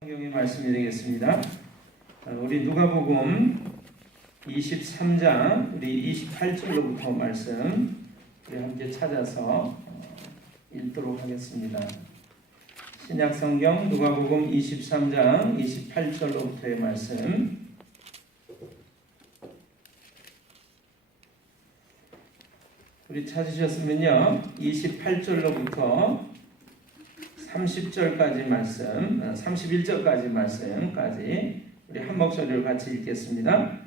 성경의 말씀이 되겠습니다. 우리 누가복음 23장 우리 28절로부터 말씀 우리 함께 찾아서 읽도록 하겠습니다. 신약성경 누가복음 23장 28절로부터의 말씀. 우리 찾으셨으면요 28절로부터 30절까지 말씀, 31절까지 말씀까지 우리 한 목소리로 같이 읽겠습니다.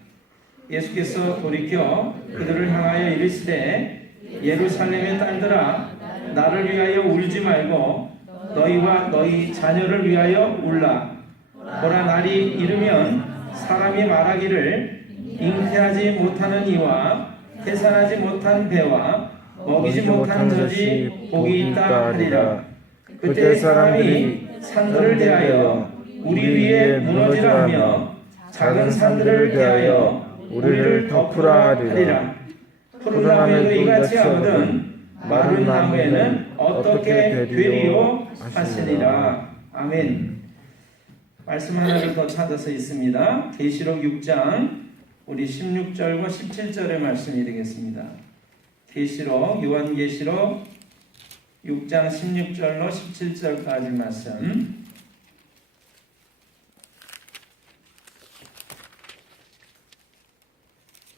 예수께서 돌이켜 그들을 향하여 이르시되 예루살렘의 딸들아 나를 위하여 울지 말고 너희와 너희 자녀를 위하여 울라. 보라 날이 이르면 사람이 말하기를 잉태하지 못하는 이와 태산하지 못한 배와 먹이지 못한 젖이 복이 있다 하리라. 그때 사람이 산들을 대하여 우리 위에 무너지라 하며 작은 산들을 대하여 우리를 덮으라 하리라. 푸른 나무에도 이같이 하거든 마른 나무에는 어떻게 되리요 하시니라. 아멘. 말씀 하나를 더 찾아서 있습니다. 계시록 6장 우리 16절과 17절의 말씀이 되겠습니다. 계시록 요한계시록 6장 16절로 17절까지 말씀.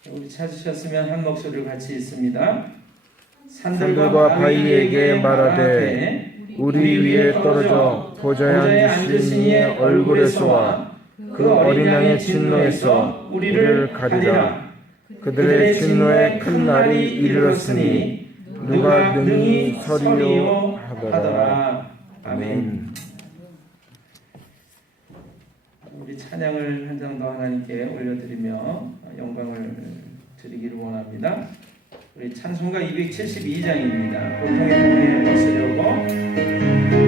우리 찾으셨으면 한 목소리로 같이 있습니다. 산들과 바위에게 말하되 우리 위에 떨어져 보좌에 앉으신 이의 얼굴에서와 그 어린 양의 진노에서 우리를 가리라. 그들의 진노의 큰 날이 이르렀으니 누가 능히 서리요 하더라. 아멘. 우리 찬양을 한 장 더 하나님께 올려드리며 영광을 드리기를 원합니다. 우리 찬송가 272장입니다. 보통의 봉에 쓰려고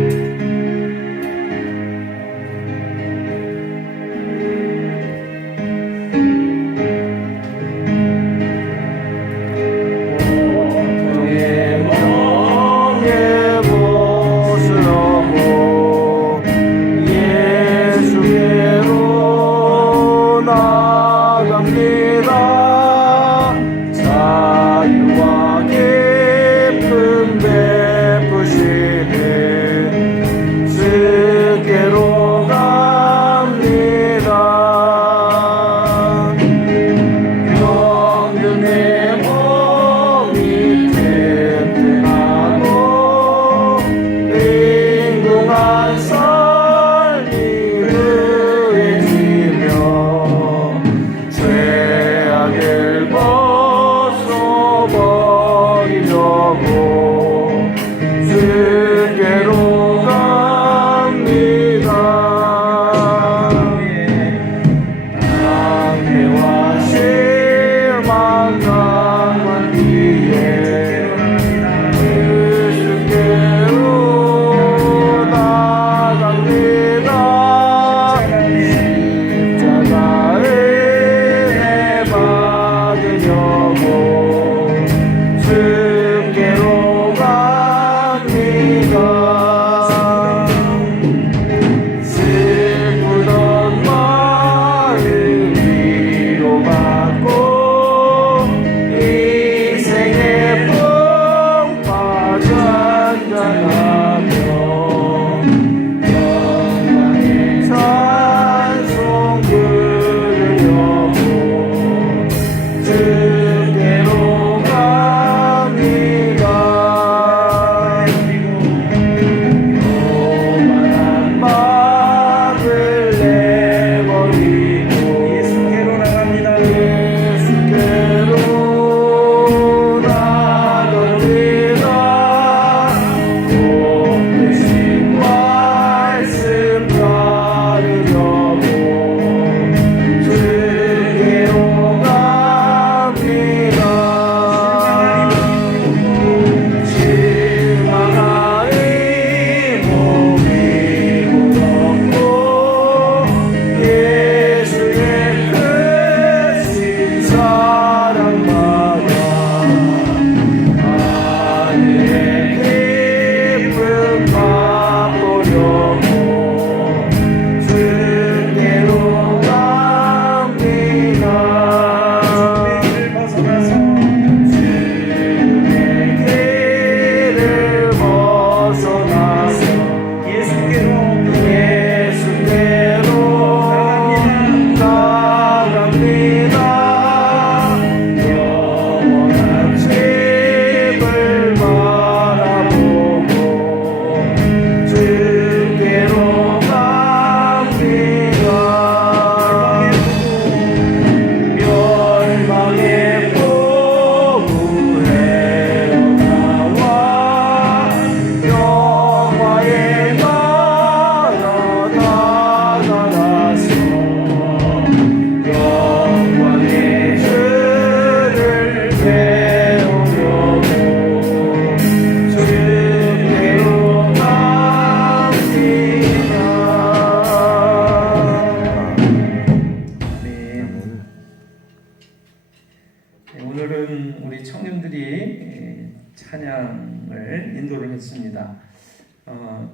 찬양을 인도를 했습니다.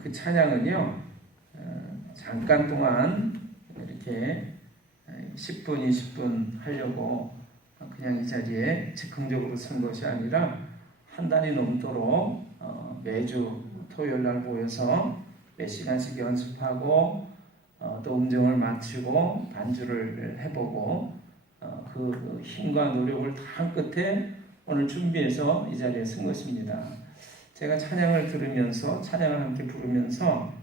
그 찬양은요, 잠깐 동안 이렇게 10분, 20분 하려고 그냥 이 자리에 즉흥적으로 쓴 것이 아니라 한 달이 넘도록 매주 토요일 날 모여서 몇 시간씩 연습하고 또 음정을 맞추고 반주를 해보고 그 힘과 노력을 다 한 끝에 오늘 준비해서 이 자리에 쓴 것입니다. 제가 찬양을 들으면서 찬양을 함께 부르면서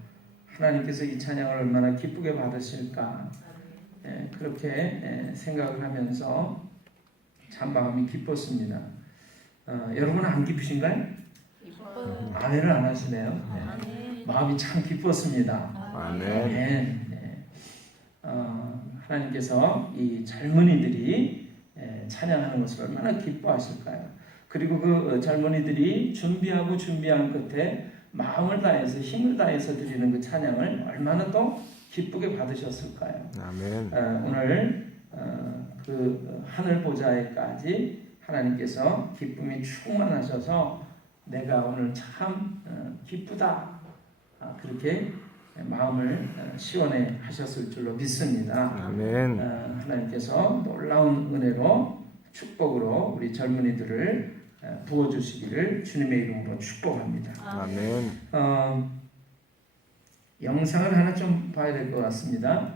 하나님께서 이 찬양을 얼마나 기쁘게 받으실까 그렇게 생각을 하면서 참 마음이 기뻤습니다. 여러분은 안 기쁘신가요? 아멘을 안 하시네요. 마음이 참 기뻤습니다. 아멘. 하나님께서 이 젊은이들이 찬양하는 것을 얼마나 기뻐하실까요? 그리고 그 젊은이들이 준비한 끝에 마음을 다해서 힘을 다해서 드리는 그 찬양을 얼마나 더 기쁘게 받으셨을까요? 아멘. 오늘 그 하늘 보좌에까지 하나님께서 기쁨이 충만하셔서 내가 오늘 참 기쁘다 그렇게 마음을 시원해 하셨을 줄로 믿습니다. 아멘. 하나님께서 놀라운 은혜로 축복으로 우리 젊은이들을 부어주시기를 주님의 이름으로 축복합니다. 아멘. 영상을 하나 좀 봐야 될 것 같습니다.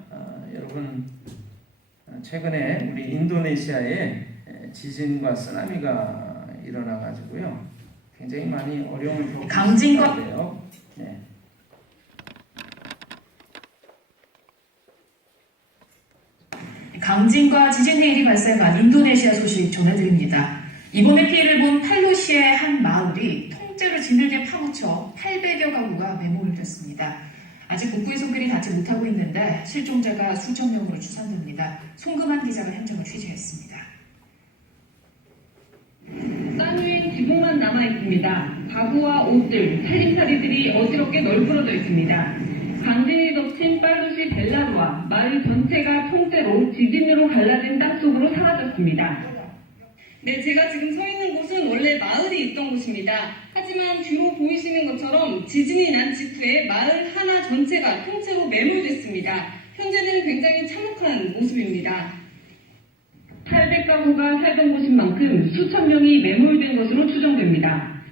여러분 최근에 우리 인도네시아에 지진과 쓰나미가 일어나가지고요 굉장히 많이 어려움을 겪고 있는데요. 네. 강진과 지진 해일이 발생한 인도네시아 소식 전해드립니다. 이번에 피해를 본 팔로시의 한 마을이 통째로 진흙에 파묻혀 800여 가구가 매몰됐습니다. 아직 복구의 손길이 닿지 못하고 있는데 실종자가 수천 명으로 추산됩니다. 송금한 기자가 현장을 취재했습니다. 땅 위엔 지붕만 남아있습니다. 가구와 옷들, 살림살이들이 어지럽게 널브러져 있습니다. 강진이 덮친 팔로시 벨라루아 마을 전체가 통째로 지진으로 갈라진 땅속으로 사라졌습니다. 네, 제가 지금 서 있는 곳은 원래 마을이 있던 곳입니다. 하지만 뒤로 보이시는 것처럼 지진이 난 직후에 마을 하나 전체가 통째로 매몰됐습니다. 현재는 굉장히 참혹한 모습입니다. 800가구가 살던 곳인 만큼 수천 명이 매몰된 것으로 추정됩니다.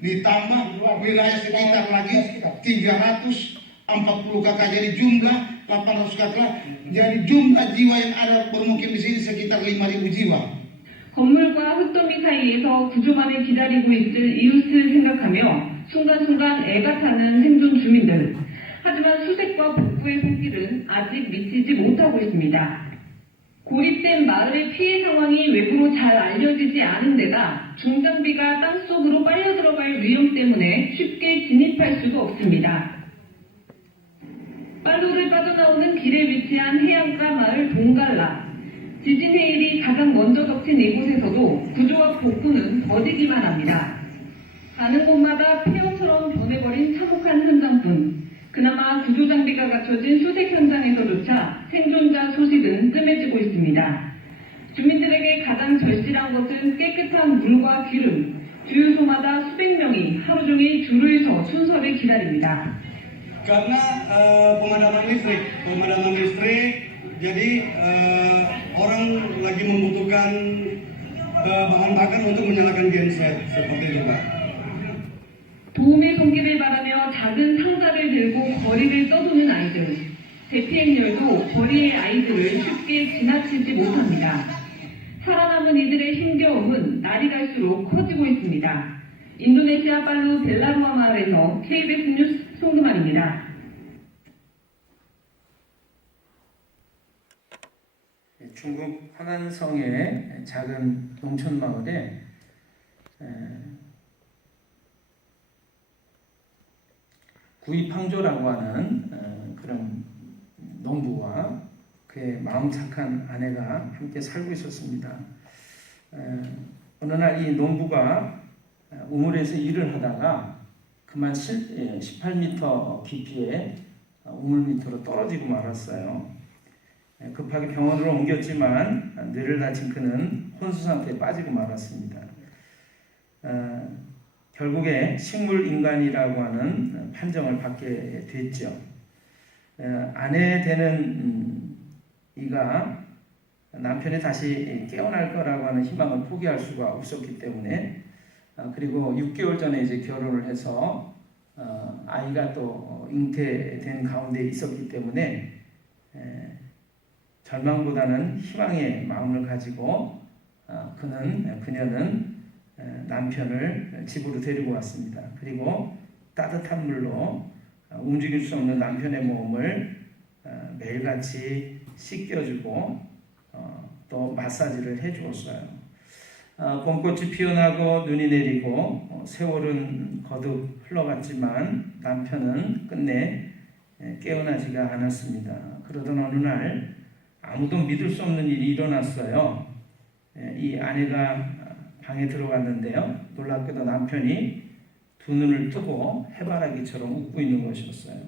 Ditambah wilayah sekitar lagi 340 kakak, jadi jumlah 800 kakak, jadi jumlah jiwa yang ada bermukim di sini sekitar 5.000 jiwa. 건물과 흙더미 사이에서 구조만을 기다리고 있을 이웃을 생각하며 순간순간 애가 타는 생존 주민들. 하지만 수색과 복구의 손길은 아직 미치지 못하고 있습니다. 고립된 마을의 피해 상황이 외부로 잘 알려지지 않은 데다 중장비가 땅속으로 빨려 들어갈 위험 때문에 쉽게 진입할 수가 없습니다. 팔로를 빠져나오는 길에 위치한 해안가 마을 동갈라. 지진 해일이 가장 먼저 덮친 이곳에서도 구조와 복구는 더디기만 합니다. 가는 곳마다 폐허처럼 변해버린 참혹한 현장뿐. 그나마 구조장비가 갖춰진 수색 현장에서조차 생존자 소식은 뜸해지고 있습니다. 주민들에게 가장 절실한 것은 깨끗한 물과 기름. 주유소마다 수백 명이 하루 종일 줄을 서 순서를 기다립니다. Karena pemadaman listrik, jadi orang lagi membutuhkan bahan bakar untuk menyalakan genset seperti itu, Pak. 도움의 손길을 바라며 작은 상자를 들고 거리를 떠도는 아이들. 대피행렬도 거리의 아이들을 쉽게 지나치지 못합니다. 살아남은 이들의 힘겨움은 날이 갈수록 커지고 있습니다. 인도네시아 팔로 벨라루아 마을에서 KBS 뉴스 송금환입니다. 중국 화난성의 작은 농촌 마을에 구이팡조라고 하는 그런 농부와 그의 마음 착한 아내가 함께 살고 있었습니다. 어느 날 이 농부가 우물에서 일을 하다가 그만 18m 깊이의 우물 밑으로 떨어지고 말았어요. 급하게 병원으로 옮겼지만 뇌를 다친 그는 혼수 상태에 빠지고 말았습니다. 결국에 식물인간이라고 하는 판정을 받게 됐죠. 아내 되는 이가 남편이 다시 깨어날 거라고 하는 희망을 포기할 수가 없었기 때문에, 그리고 6개월 전에 이제 결혼을 해서 아이가 또 잉태된 가운데 있었기 때문에 절망보다는 희망의 마음을 가지고 그녀는 남편을 집으로 데리고 왔습니다. 그리고 따뜻한 물로 움직일 수 없는 남편의 몸을 매일같이 씻겨주고 또 마사지를 해주었어요. 봄꽃이 피어나고 눈이 내리고 세월은 거듭 흘러갔지만 남편은 끝내 깨어나지가 않았습니다. 그러던 어느 날 아무도 믿을 수 없는 일이 일어났어요. 이 아내가 방에 들어갔는데요. 놀랍게도 남편이 두 눈을 뜨고 해바라기처럼 웃고 있는 것이었어요.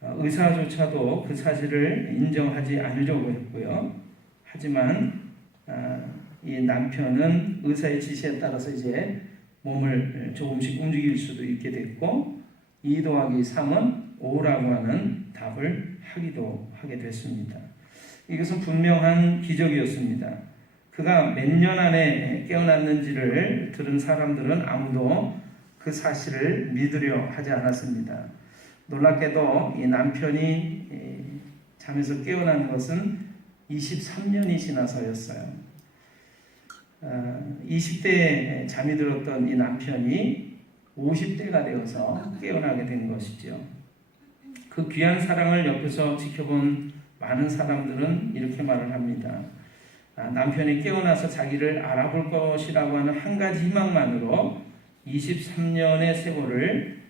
의사조차도 그 사실을 인정하지 않으려고 했고요. 하지만 이 남편은 의사의 지시에 따라서 이제 몸을 조금씩 움직일 수도 있게 됐고 2 더하기 3은 5라고 하는 답을 하기도 하게 됐습니다. 이것은 분명한 기적이었습니다. 그가 몇 년 안에 깨어났는지를 들은 사람들은 아무도 그 사실을 믿으려 하지 않았습니다. 놀랍게도 이 남편이 잠에서 깨어난 것은 23년이 지나서였어요. 20대에 잠이 들었던 이 남편이 50대가 되어서 깨어나게 된 것이죠. 그 귀한 사랑을 옆에서 지켜본 많은 사람들은 이렇게 말을 합니다. 남편이 깨어나서 자기를 알아볼 것이라고 하는 한 가지 희망만으로 23년의 세월을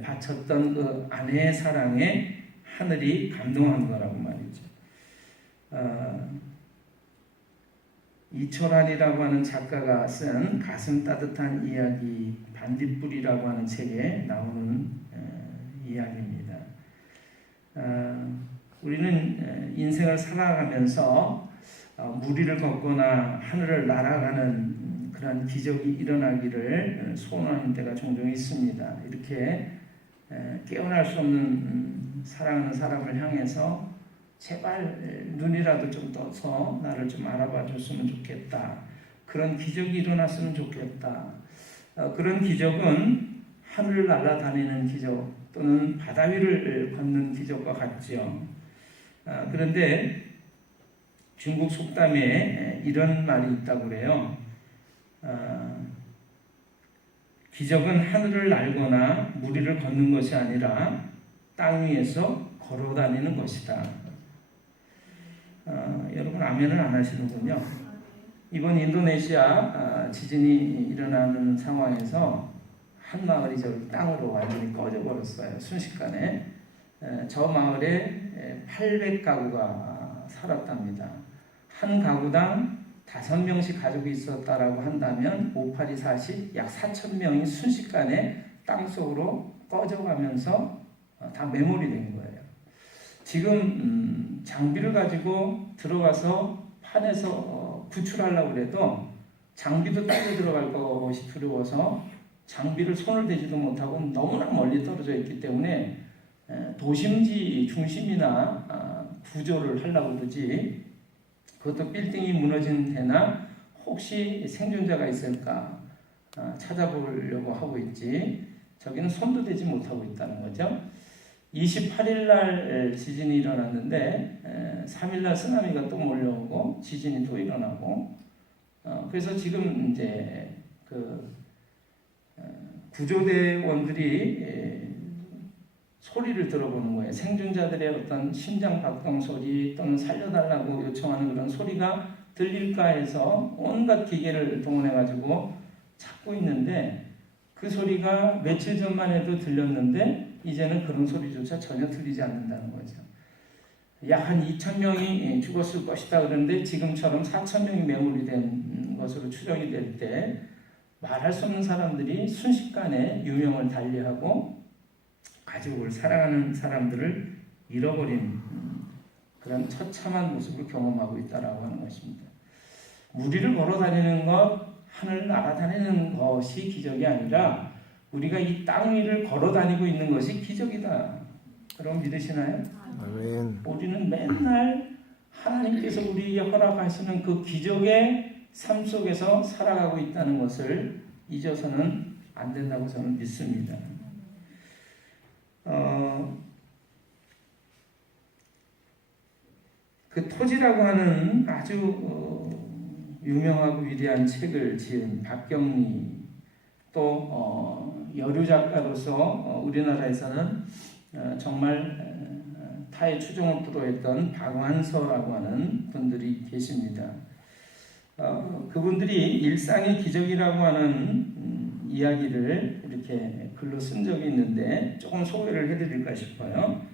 바쳤던 그 아내의 사랑에 하늘이 감동한 거라고 말이죠. 이철환이라고 하는 작가가 쓴 가슴 따뜻한 이야기 반딧불이라고 하는 책에 나오는 이야기입니다. 우리는 인생을 살아가면서 무리를 걷거나 하늘을 날아가는 그런 기적이 일어나기를 소원하는 때가 종종 있습니다. 이렇게 깨어날 수 없는 사랑하는 사람을 향해서 제발 눈이라도 좀 떠서 나를 좀 알아봐 줬으면 좋겠다. 그런 기적이 일어났으면 좋겠다. 그런 기적은 하늘을 날아다니는 기적 또는 바다 위를 걷는 기적과 같죠. 그런데 중국 속담에 이런 말이 있다고 그래요. 기적은 하늘을 날거나 무리를 걷는 것이 아니라 땅 위에서 걸어 다니는 것이다. 여러분 아멘을 안 하시는군요. 이번 인도네시아 지진이 일어나는 상황에서 한 마을이 저 땅으로 완전히 꺼져버렸어요. 순식간에. 저 마을에 800가구가 살았답니다. 한 가구당 5명씩 가족이 있었다라고 한다면 5, 8이 40, 약 4,000명이 순식간에 땅속으로 꺼져가면서 다 매몰이 된 거예요. 지금 장비를 가지고 들어가서 판에서 구출하려고 해도 장비도 딸려 들어갈 것이 두려워서 장비를 손을 대지도 못하고 너무나 멀리 떨어져 있기 때문에 도심지 중심이나 구조를 하려고 그러지, 그것도 빌딩이 무너진 데나 혹시 생존자가 있을까 찾아보려고 하고 있지, 저기는 손도 대지 못하고 있다는 거죠. 28일 날 지진이 일어났는데 3일 날 쓰나미가 또 몰려오고 지진이 또 일어나고, 그래서 지금 이제 그 구조대원들이 소리를 들어보는 거예요. 생존자들의 어떤 심장 박동 소리 또는 살려달라고 요청하는 그런 소리가 들릴까 해서 온갖 기계를 동원해가지고 찾고 있는데, 그 소리가 며칠 전만 해도 들렸는데 이제는 그런 소리조차 전혀 들리지 않는다는 거죠. 약 한 2,000명이 죽었을 것이다 그러는데 지금처럼 4,000명이 매몰이 된 것으로 추정이 될 때 말할 수 없는 사람들이 순식간에 유명을 달리하고 가족을 사랑하는 사람들을 잃어버린 그런 처참한 모습을 경험하고 있다라고 하는 것입니다. 무리를 걸어 다니는 것, 하늘을 날아다니는 것이 기적이 아니라 우리가 이 땅 위를 걸어 다니고 있는 것이 기적이다. 그럼 믿으시나요? 아멘. 우리는 맨날 하나님께서 우리에게 허락하시는 그 기적의 삶 속에서 살아가고 있다는 것을 잊어서는 안 된다고 저는 믿습니다. 그 토지라고 하는 아주 유명하고 위대한 책을 지은 박경리, 또 여류 작가로서 우리나라에서는 정말 타의 추종을 불허했던 박완서라고 하는 분들이 계십니다. 그분들이 일상의 기적이라고 하는 이야기를 이렇게 글로 쓴 적이 있는데 조금 소개를 해드릴까 싶어요.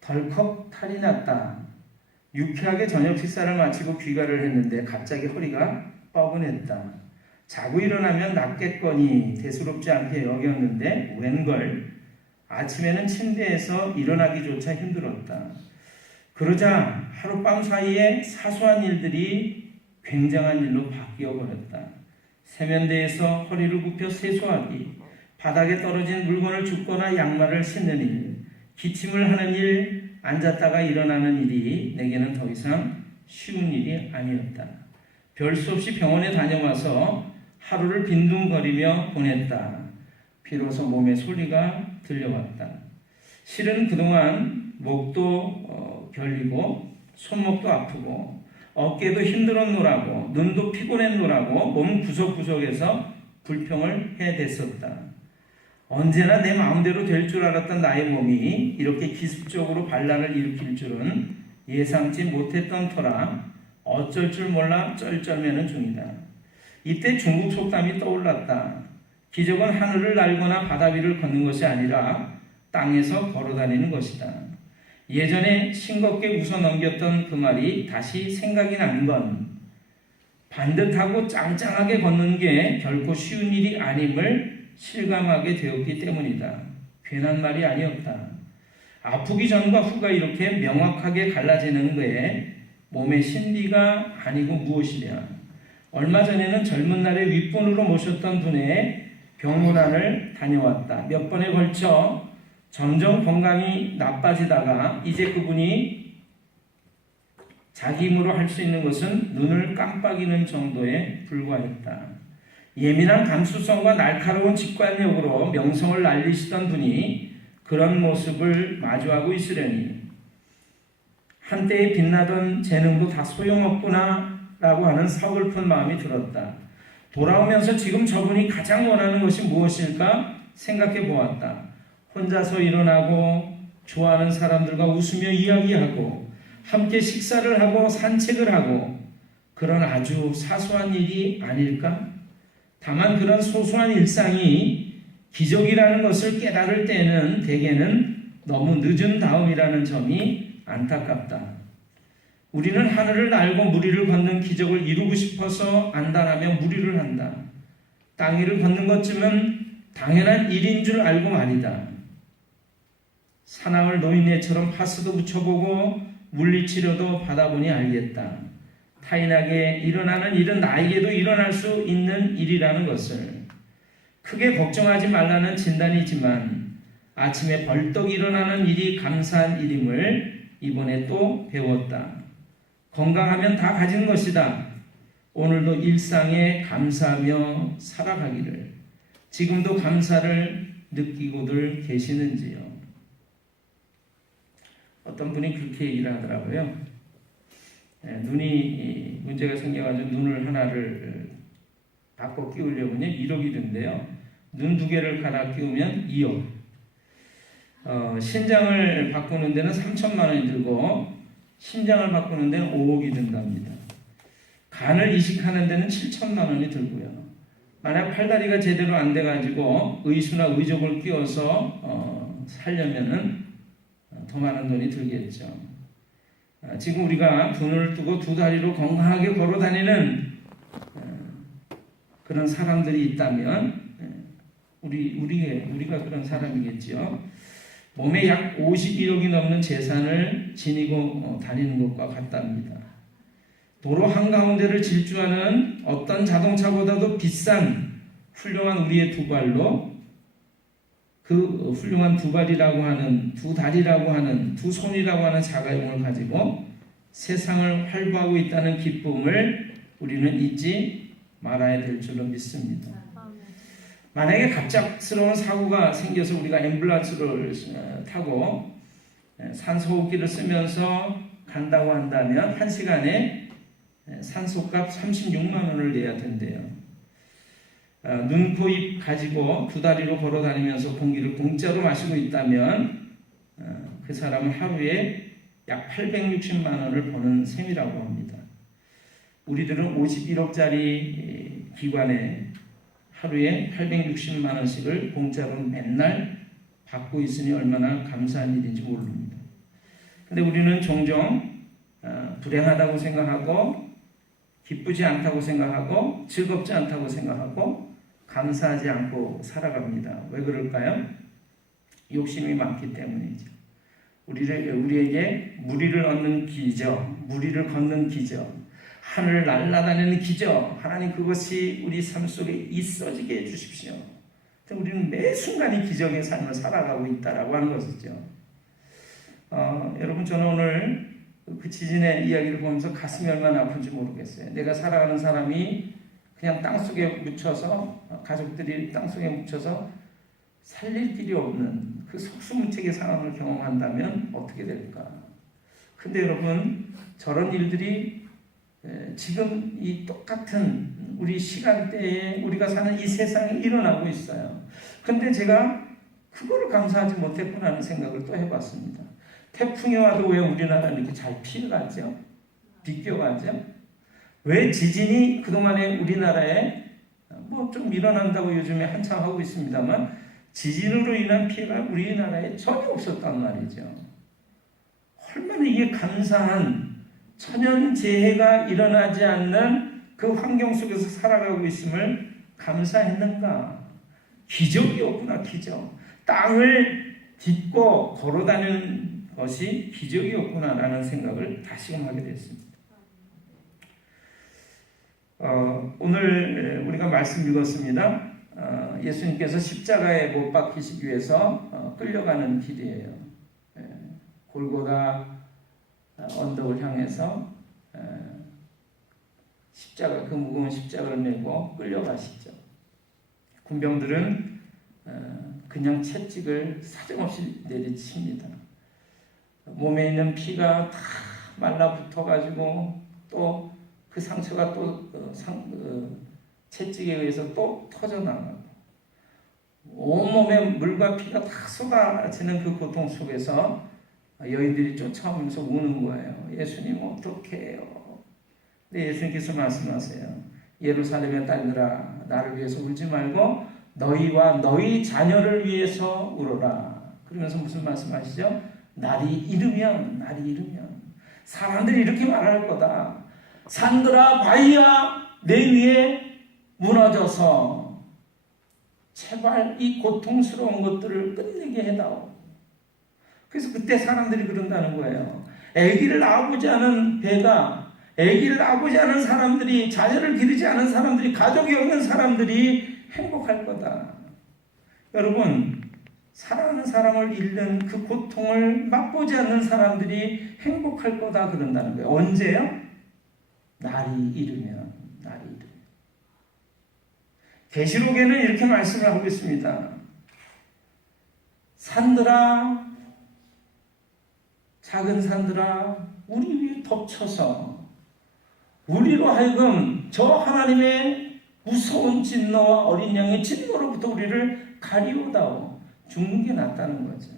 덜컥 탈이 났다. 유쾌하게 저녁 식사를 마치고 귀가를 했는데 갑자기 허리가 뻐근했다. 자고 일어나면 낫겠거니 대수롭지 않게 여겼는데 웬걸 아침에는 침대에서 일어나기조차 힘들었다. 그러자 하룻밤 사이에 사소한 일들이 굉장한 일로 바뀌어버렸다. 세면대에서 허리를 굽혀 세수하기, 바닥에 떨어진 물건을 줍거나 양말을 신는 일, 기침을 하는 일, 앉았다가 일어나는 일이 내게는 더 이상 쉬운 일이 아니었다. 별 수 없이 병원에 다녀와서 하루를 빈둥거리며 보냈다. 비로소 몸에 소리가 들려왔다. 실은 그동안 목도 결리고 손목도 아프고 어깨도 힘들었노라고 눈도 피곤했노라고 몸 구석구석에서 불평을 해댔었다. 언제나 내 마음대로 될 줄 알았던 나의 몸이 이렇게 기습적으로 반란을 일으킬 줄은 예상치 못했던 터라 어쩔 줄 몰라 쩔쩔매는 중이다. 이때 중국 속담이 떠올랐다. 기적은 하늘을 날거나 바다 위를 걷는 것이 아니라 땅에서 걸어다니는 것이다. 예전에 싱겁게 웃어 넘겼던 그 말이 다시 생각이 난 건 반듯하고 짱짱하게 걷는 게 결코 쉬운 일이 아님을 실감하게 되었기 때문이다. 괜한 말이 아니었다. 아프기 전과 후가 이렇게 명확하게 갈라지는 거에 몸의 신비가 아니고 무엇이냐. 얼마 전에는 젊은 날에 윗분으로 모셨던 분의 병문안을 다녀왔다. 몇 번에 걸쳐 점점 건강이 나빠지다가 이제 그분이 자기 힘으로 할 수 있는 것은 눈을 깜빡이는 정도에 불과했다. 예민한 감수성과 날카로운 직관력으로 명성을 날리시던 분이 그런 모습을 마주하고 있으려니 한때에 빛나던 재능도 다 소용없구나 라고 하는 서글픈 마음이 들었다. 돌아오면서 지금 저분이 가장 원하는 것이 무엇일까 생각해 보았다. 혼자서 일어나고 좋아하는 사람들과 웃으며 이야기하고 함께 식사를 하고 산책을 하고 그런 아주 사소한 일이 아닐까? 다만 그런 소소한 일상이 기적이라는 것을 깨달을 때는 대개는 너무 늦은 다음이라는 점이 안타깝다. 우리는 하늘을 날고 물 위를 걷는 기적을 이루고 싶어서 안다라며 무리를 한다. 땅 위를 걷는 것쯤은 당연한 일인 줄 알고 말이다. 사나울 노인네처럼 파스도 붙여보고 물리치료도 받아보니 알겠다. 타인에게 일어나는 일은 나에게도 일어날 수 있는 일이라는 것을. 크게 걱정하지 말라는 진단이지만 아침에 벌떡 일어나는 일이 감사한 일임을 이번에 또 배웠다. 건강하면 다 가진 것이다. 오늘도 일상에 감사하며 살아가기를. 지금도 감사를 느끼고들 계시는지요? 어떤 분이 그렇게 얘기를 하더라고요. 눈이 문제가 생겨가지고 눈을 하나를 바꿔 끼우려면 1억이 든대요. 눈 2개를 갈아 끼우면 2억. 신장을 바꾸는 데는 3천만 원이 들고 심장을 바꾸는 데는 5억이 든답니다. 간을 이식하는 데는 7천만 원이 들고요. 만약 팔다리가 제대로 안 돼가지고 의수나 의족을 끼워서 살려면은 더 많은 돈이 들겠죠. 지금 우리가 돈을 두고 2다리로 건강하게 걸어 다니는 그런 사람들이 있다면 우리가 그런 사람이겠지요. 몸에 약 51억이 넘는 재산을 지니고 다니는 것과 같답니다. 도로 한가운데를 질주하는 어떤 자동차보다도 비싼 훌륭한 우리의 2발로 그 훌륭한 두 발이라고 하는, 두 다리라고 하는, 두 손이라고 하는 자가용을 가지고 세상을 활보하고 있다는 기쁨을 우리는 잊지 말아야 될 줄로 믿습니다. 만약에 갑작스러운 사고가 생겨서 우리가 앰뷸런스를 타고 산소호흡기를 쓰면서 간다고 한다면 1시간에 산소값 36만 원을 내야 된대요. 눈, 코, 입 가지고 두 다리로 걸어 다니면서 공기를 공짜로 마시고 있다면 그 사람은 하루에 약 860만 원을 버는 셈이라고 합니다. 우리들은 51억짜리 기관에 하루에 860만 원씩을 공짜로 맨날 받고 있으니 얼마나 감사한 일인지 모릅니다. 근데 우리는 종종 불행하다고 생각하고 기쁘지 않다고 생각하고 즐겁지 않다고 생각하고 감사하지 않고 살아갑니다. 왜 그럴까요? 욕심이 많기 때문이죠. 우리에게 무리를 얻는 기적, 무리를 걷는 기적, 하늘을 날아다니는 기적, 하나님 그것이 우리 삶 속에 있어지게 해주십시오. 우리는 매 순간이 기적의 삶을 살아가고 있다라고 하는 것이죠. 여러분, 저는 오늘 그 지진의 이야기를 보면서 가슴이 얼마나 아픈지 모르겠어요. 내가 살아가는 사람이 그냥 땅속에 묻혀서, 가족들이 땅속에 묻혀서 살릴 길이 없는 그 속수무책의 상황을 경험한다면 어떻게 될까? 근데 여러분, 저런 일들이 지금 이 똑같은 우리 시간대에 우리가 사는 이 세상에 일어나고 있어요. 근데 제가 그거를 감사하지 못했구나는 생각을 또 해봤습니다. 태풍이 와도 왜 우리나라는 이렇게 잘 피해가죠? 비껴가죠? 왜 지진이 그동안에 우리나라에 뭐 좀 일어난다고 요즘에 한참 하고 있습니다만 지진으로 인한 피해가 우리나라에 전혀 없었단 말이죠. 얼마나 이게 감사한 천연재해가 일어나지 않는 그 환경 속에서 살아가고 있음을 감사했는가? 기적이었구나, 기적. 땅을 딛고 걸어다니는 것이 기적이었구나라는 생각을 다시금 하게 됐습니다. 오늘 우리가 말씀 읽었습니다. 예수님께서 십자가에 못 박히시기 위해서 끌려가는 길이에요. 골고다 언덕을 향해서 십자가, 그 무거운 십자가를 메고 끌려가시죠. 군병들은 그냥 채찍을 사정없이 내리칩니다. 몸에 있는 피가 다 말라붙어가지고 또 그 상처가 또 채찍에 의해서 또 터져나가고 온몸에 물과 피가 다 쏟아지는 그 고통 속에서 여인들이 쫓아오면서 우는 거예요. 예수님 어떻게 해요? 근데 예수님께서 말씀하세요. 예루살렘의 딸들아, 나를 위해서 울지 말고 너희와 너희 자녀를 위해서 울어라. 그러면서 무슨 말씀하시죠? 날이 이르면 사람들이 이렇게 말할 거다. 산들아 바위야 내 위에 무너져서 제발 이 고통스러운 것들을 끝내게 해다오. 그래서 그때 사람들이 그런다는 거예요. 아기를 낳아보지 않은 배가, 아기를 낳아보지 않은 사람들이, 자녀를 기르지 않은 사람들이, 가족이 없는 사람들이 행복할 거다. 여러분, 사랑하는 사람을 잃는 그 고통을 맛보지 않는 사람들이 행복할 거다 그런다는 거예요. 언제요? 날이 이르면. 계시록에는 이렇게 말씀을 하고 있습니다. 산들아, 작은 산들아, 우리 위에 덮쳐서 우리로 하여금 저 하나님의 무서운 진노와 어린 양의 진노로부터 우리를 가리우다오. 죽는 게 낫다는 거죠.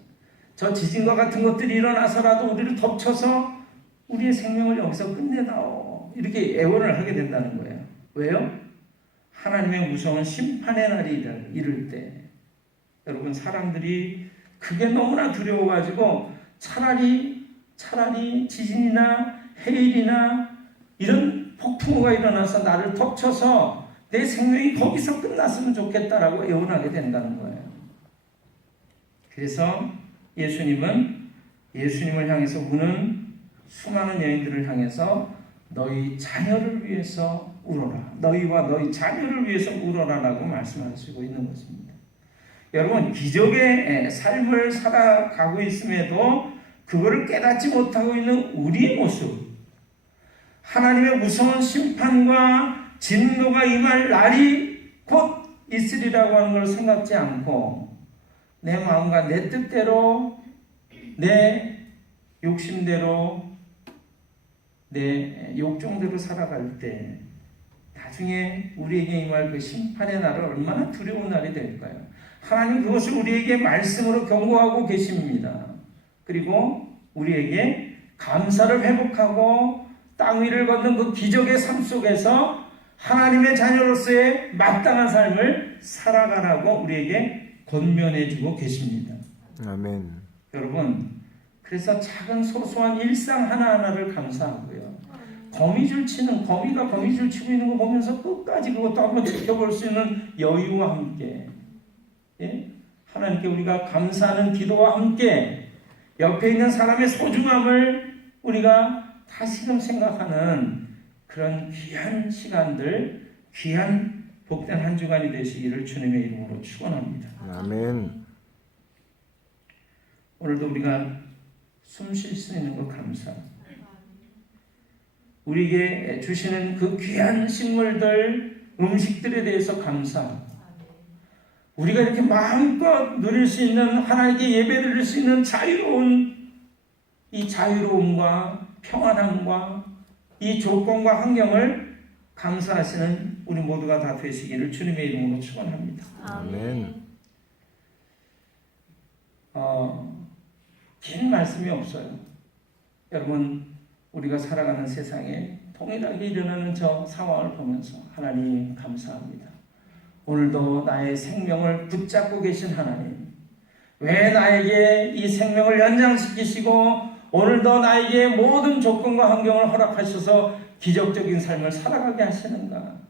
저 지진과 같은 것들이 일어나서라도 우리를 덮쳐서 우리의 생명을 여기서 끝내다오. 이렇게 애원을 하게 된다는 거예요. 왜요? 하나님의 무서운 심판의 날이 이를 때 여러분, 사람들이 그게 너무나 두려워가지고 차라리 지진이나 해일이나 이런 폭풍우가 일어나서 나를 덮쳐서 내 생명이 거기서 끝났으면 좋겠다라고 애원하게 된다는 거예요. 그래서 예수님을 향해서 우는 수많은 여인들을 향해서 너희 자녀를 위해서 울어라. 너희와 너희 자녀를 위해서 울어라라고 말씀하시고 있는 것입니다. 여러분 기적의 삶을 살아가고 있음에도 그거를 깨닫지 못하고 있는 우리의 모습, 하나님의 무서운 심판과 진노가 임할 날이 곧 있으리라고 하는 걸 생각지 않고 내 마음과 내 뜻대로, 내 욕심대로, 내 욕정대로 살아갈 때 나중에 우리에게 임할 그 심판의 날은 얼마나 두려운 날이 될까요? 하나님 그것을 우리에게 말씀으로 경고하고 계십니다. 그리고 우리에게 감사를 회복하고 땅 위를 걷는 그 기적의 삶 속에서 하나님의 자녀로서의 마땅한 삶을 살아가라고 우리에게 권면해주고 계십니다. 아멘. 여러분, 그래서 작은 소소한 일상 하나하나를 감사하고요. 거미가 거미줄 치고 있는 거 보면서 끝까지 그것도 한번 지켜볼 수 있는 여유와 함께, 예? 하나님께 우리가 감사하는 기도와 함께 옆에 있는 사람의 소중함을 우리가 다시금 생각하는 그런 귀한 시간들, 귀한 복된 한 주간이 되시기를 주님의 이름으로 축원합니다. 아멘. 오늘도 우리가 숨 쉴 수 있는 것 감사. 우리에게 주시는 그 귀한 식물들, 음식들에 대해서 감사. 우리가 이렇게 마음껏 누릴 수 있는, 하나님께 예배드릴 수 있는 자유로운 이 자유로움과 평안함과 이 조건과 환경을 감사하시는 우리 모두가 다 되시기를 주님의 이름으로 축원합니다. 아멘. 긴 말씀이 없어요. 여러분, 우리가 살아가는 세상에 동일하게 일어나는 저 상황을 보면서 하나님 감사합니다. 오늘도 나의 생명을 붙잡고 계신 하나님, 왜 나에게 이 생명을 연장시키시고 오늘도 나에게 모든 조건과 환경을 허락하셔서 기적적인 삶을 살아가게 하시는가?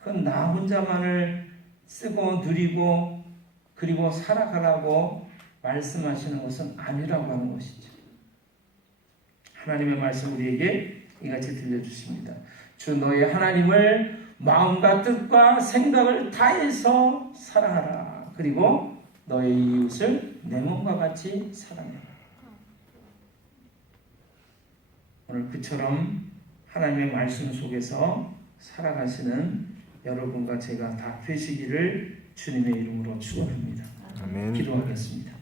그건 나 혼자만을 쓰고 누리고 그리고 살아가라고 말씀하시는 것은 아니라고 하는 것이죠. 하나님의 말씀 우리에게 이같이 들려주십니다. 주 너의 하나님을 마음과 뜻과 생각을 다해서 사랑하라. 그리고 너의 이웃을 내 몸과 같이 사랑하라. 오늘 그처럼 하나님의 말씀 속에서 살아가시는 여러분과 제가 다 되시기를 주님의 이름으로 축원합니다. 아멘. 기도하겠습니다.